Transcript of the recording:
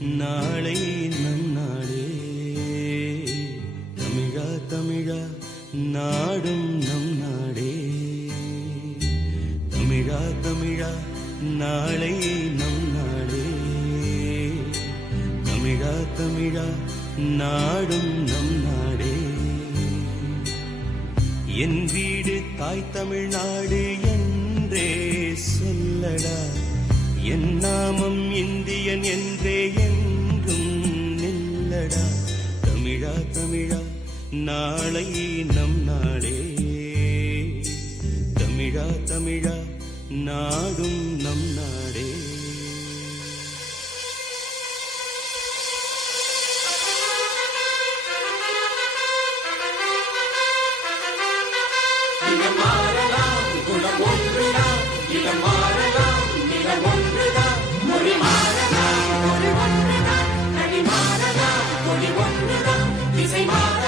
நாளை நம் நாடே. தமிழா தமிழா நாடும் நம் நாடே. தமிழா தமிழா நாளை நம் நாடே. தமிழா தமிழா நாடும் நம் நாடே. என் வீடு தாய் தமிழ்நாடு என்றே சொல்லடா. என் நாமம் இந்தியன் என்றே என்றும் நில்லடா. தமிழா தமிழா நாளை நம் நாடே. தமிழா தமிழா நாடும் நம் நாடே. இனம் மாறலாம், குணம் ஒன்றுதான். இனம் மாறலாம், நிலம் ஒன்றுதான். மொழி மாறலாம், மொழி ஒன்றுதான். நடி மாறலாம், மொழி ஒன்றுதான். திசை மாறலாம்.